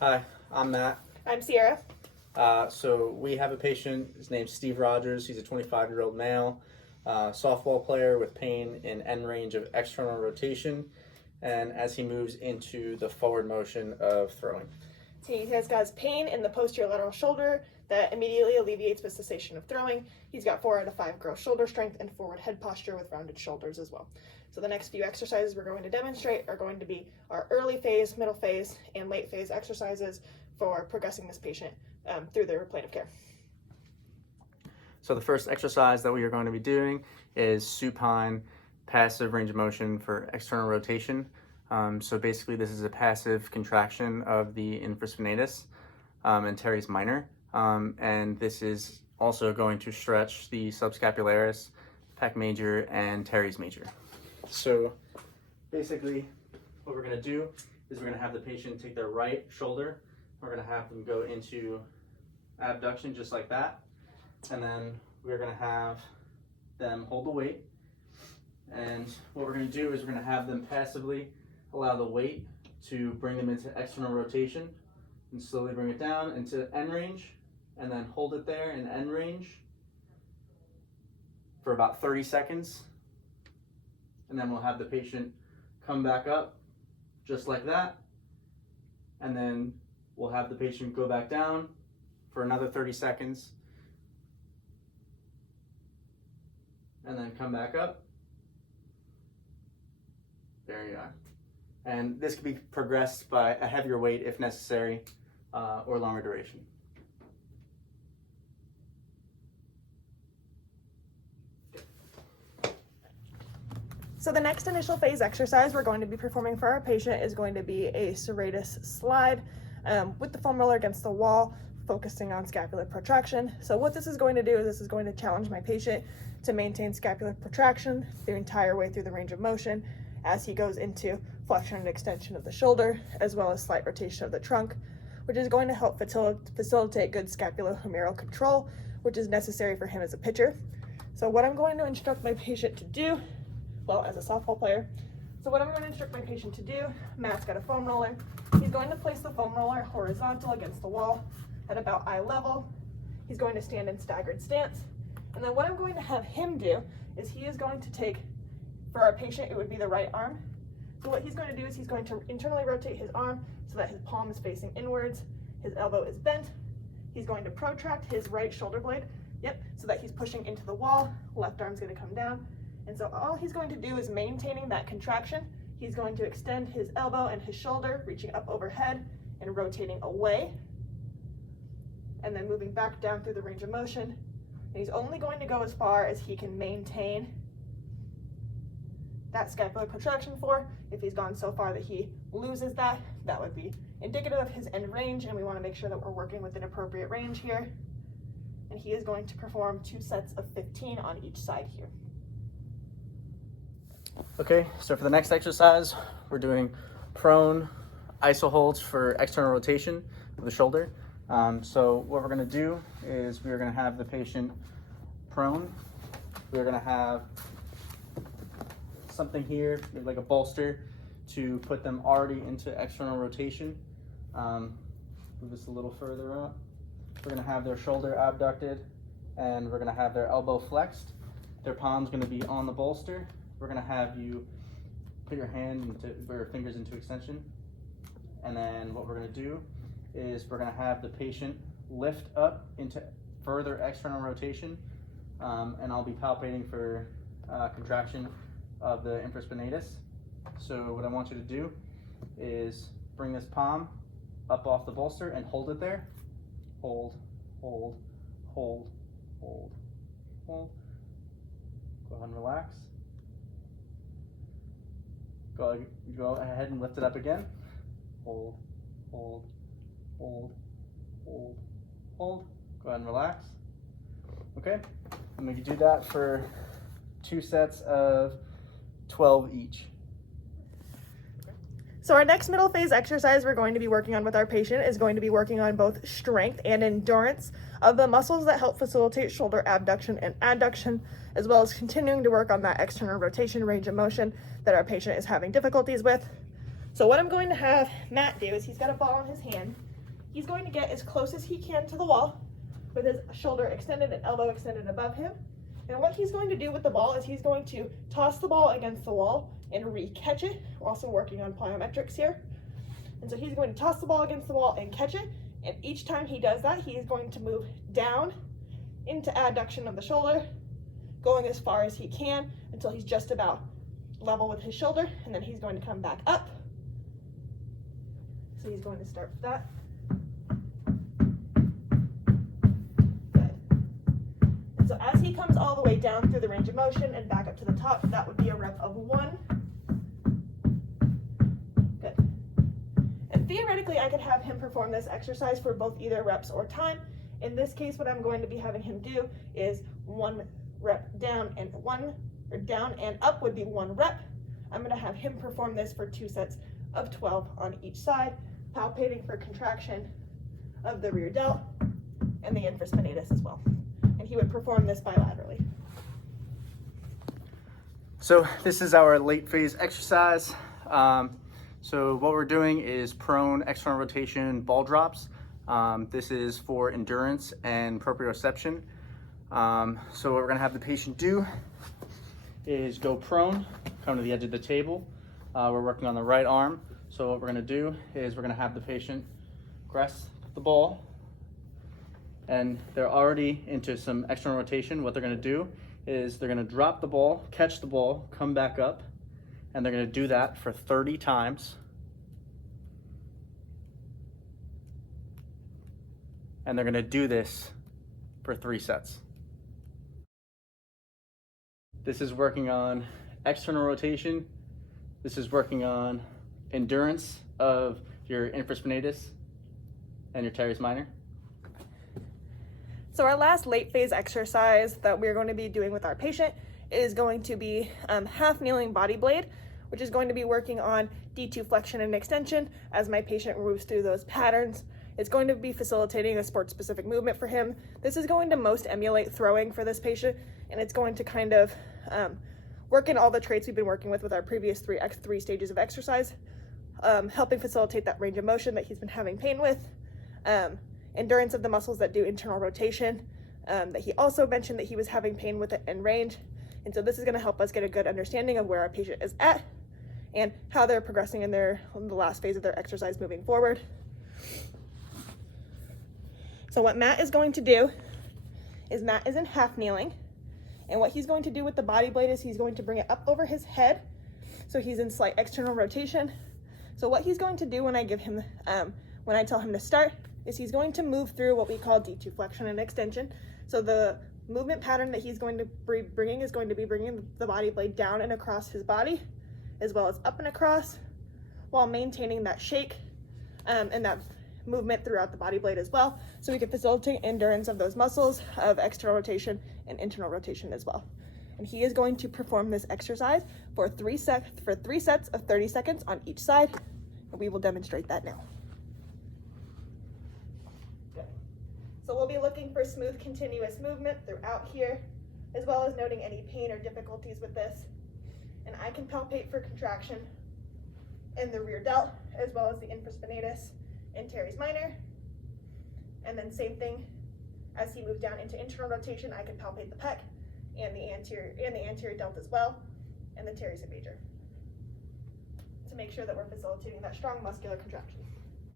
Hi, I'm Matt. I'm Sierra. So we have a patient. His name's Steve Rogers. He's a 25-year-old male, softball player with pain in end range of external rotation, and as he moves into the forward motion of throwing. He has got pain in the posterior lateral shoulder that immediately alleviates with cessation of throwing. He's got 4 out of 5 gross shoulder strength and forward head posture with rounded shoulders as well. So the next few exercises we're going to demonstrate are going to be our early phase, middle phase, and late phase exercises for progressing this patient through their plan of care. So the first exercise that we are going to be doing is supine passive range of motion for external rotation. So basically this is a passive contraction of the infraspinatus and teres minor. And this is also going to stretch the subscapularis, pec major, and teres major. So basically what we're going to do is we're going to have the patient take their right shoulder. We're going to have them go into abduction just like that. And then we're going to have them hold the weight. And what we're going to do is we're going to have them passively allow the weight to bring them into external rotation and slowly bring it down into end range, and then hold it there in end range for about 30 seconds. And then we'll have the patient come back up just like that. And then we'll have the patient go back down for another 30 seconds. And then come back up. There you are. And this can be progressed by a heavier weight if necessary, or longer duration. So the next initial phase exercise we're going to be performing for our patient is going to be a serratus slide with the foam roller against the wall, focusing on scapular protraction. So what this is going to do is this is going to challenge my patient to maintain scapular protraction the entire way through the range of motion as he goes into flexion and extension of the shoulder, as well as slight rotation of the trunk, which is going to help facilitate good scapulohumeral control, which is necessary for him as a pitcher. So what I'm going to instruct my patient to do, well, as a softball player, so what I'm going to instruct my patient to do, Matt's got a foam roller. He's going to place the foam roller horizontal against the wall at about eye level. He's going to stand in staggered stance. And then what I'm going to have him do is he is going to take, for our patient, it would be the right arm. So what he's going to do is he's going to internally rotate his arm so that his palm is facing inwards, his elbow is bent. He's going to protract his right shoulder blade, so that he's pushing into the wall. Left arm's going to come down. And so all he's going to do is maintaining that contraction. He's going to extend his elbow and his shoulder, reaching up overhead and rotating away, and then moving back down through the range of motion. And he's only going to go as far as he can maintain that scapular protraction for. If he's gone so far that he loses that, that would be indicative of his end range, and we want to make sure that we're working with an appropriate range here. And he is going to perform 2 sets of 15 on each side here. Okay, so for the next exercise, we're doing prone iso holds for external rotation of the shoulder. So what we're going to do is we're going to have the patient prone. We're going to have something here, like a bolster, to put them already into external rotation. Move this a little further up. We're going to have their shoulder abducted, and we're going to have their elbow flexed. Their palm's going to be on the bolster. We're going to have you put your fingers into extension. And then what we're going to do is we're going to have the patient lift up into further external rotation. And I'll be palpating for contraction of the infraspinatus. So what I want you to do is bring this palm up off the bolster and hold it there. Hold, hold, hold, hold, hold. Go ahead and relax. Go ahead and lift it up again. Hold, hold, hold, hold, hold. Go ahead and relax. Okay, and we can do that for 2 sets of 12 each. So our next middle phase exercise we're going to be working on with our patient is going to be working on both strength and endurance of the muscles that help facilitate shoulder abduction and adduction, as well as continuing to work on that external rotation range of motion that our patient is having difficulties with. So what I'm going to have Matt do is he's got a ball in his hand. he's going to get as close as he can to the wall with his shoulder extended and elbow extended above him. And what he's going to do with the ball is he's going to toss the ball against the wall and re-catch it. We're also working on plyometrics here. And so he's going to toss the ball against the wall and catch it. And each time he does that, he is going to move down into adduction of the shoulder, going as far as he can until he's just about level with his shoulder, and then he's going to come back up. So he's going to start with that. Good. And so as he comes all the way down through the range of motion and back up to the top, that would be a rep of 1. Good. And theoretically, I could have him perform this exercise for both either reps or time. In this case, what I'm going to be having him do is 1 rep down and down and up would be 1 rep. I'm going to have him perform this for 2 sets of 12 on each side, palpating for contraction of the rear delt and the infraspinatus as well. And he would perform this bilaterally. So this is our late phase exercise. So what we're doing is prone external rotation ball drops. This is for endurance and proprioception. So what we're gonna have the patient do is go prone, come to the edge of the table. We're working on the right arm. So what we're gonna do is we're gonna have the patient grasp the ball, and they're already into some external rotation. What they're gonna do is they're gonna drop the ball, catch the ball, come back up, and they're gonna do that for 30 times. And they're gonna do this for 3 sets. This is working on external rotation. This is working on endurance of your infraspinatus and your teres minor. So our last late phase exercise that we're going to be doing with our patient is going to be half kneeling body blade, which is going to be working on D2 flexion and extension as my patient moves through those patterns. It's going to be facilitating a sport-specific movement for him. This is going to most emulate throwing for this patient, and it's going to kind of work in all the traits we've been working with our previous three stages of exercise, helping facilitate that range of motion that he's been having pain with, endurance of the muscles that do internal rotation, that he also mentioned that he was having pain with it in range. And so this is going to help us get a good understanding of where our patient is at and how they're progressing in the last phase of their exercise moving forward. So what Matt is going to do is Matt is in half kneeling, and what he's going to do with the body blade is he's going to bring it up over his head, so he's in slight external rotation. So what he's going to do when I give him, when I tell him to start, is he's going to move through what we call D2 flexion and extension. So the movement pattern that he's going to be bringing is going to be bringing the body blade down and across his body, as well as up and across, while maintaining that shake and that movement throughout the body blade as well, so we can facilitate endurance of those muscles of external rotation and internal rotation as well. And he is going to perform this exercise for 3 sets of 30 seconds on each side, and we will demonstrate that now. Good. So we'll be looking for smooth continuous movement throughout here, as well as noting any pain or difficulties with this. And I can palpate for contraction in the rear delt, as well as the infraspinatus and teres minor. And then same thing, as he moved down into internal rotation, I can palpate the pec and the anterior delt as well, and the teres major, to make sure that we're facilitating that strong muscular contraction.